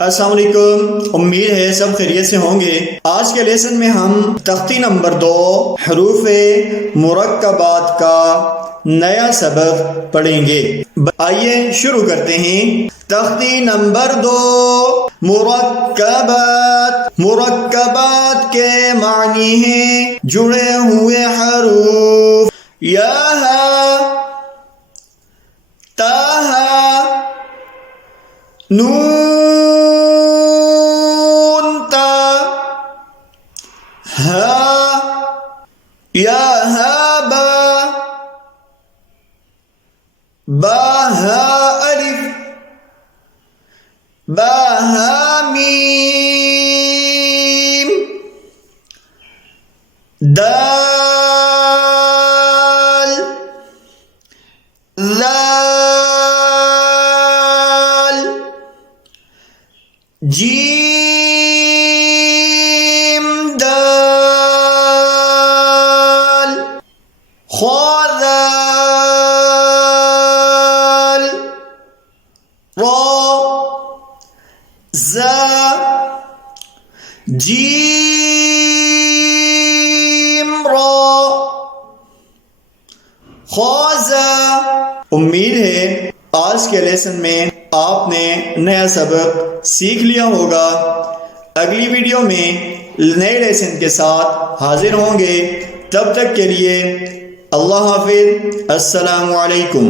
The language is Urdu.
السلام علیکم، امید ہے سب خیریت سے ہوں گے۔ آج کے لیسن میں ہم تختی نمبر 2 حروف مرکبات کا نیا سبق پڑھیں گے۔ آئیے شروع کرتے ہیں۔ تختی نمبر 2 مرکبات۔ مرکبات کے معنی ہیں جڑے ہوئے حروف، یا تا نون تا ہا یا با با ہا الف با ہا میم دال ذال جیم دال خوذال را زا جیم را خوزا۔ امید ہے آج کے لیسن میں آپ نے نیا سبق سیکھ لیا ہوگا۔ اگلی ویڈیو میں نئے لیسن کے ساتھ حاضر ہوں گے۔ تب تک کے لیے اللہ حافظ، السلام علیکم۔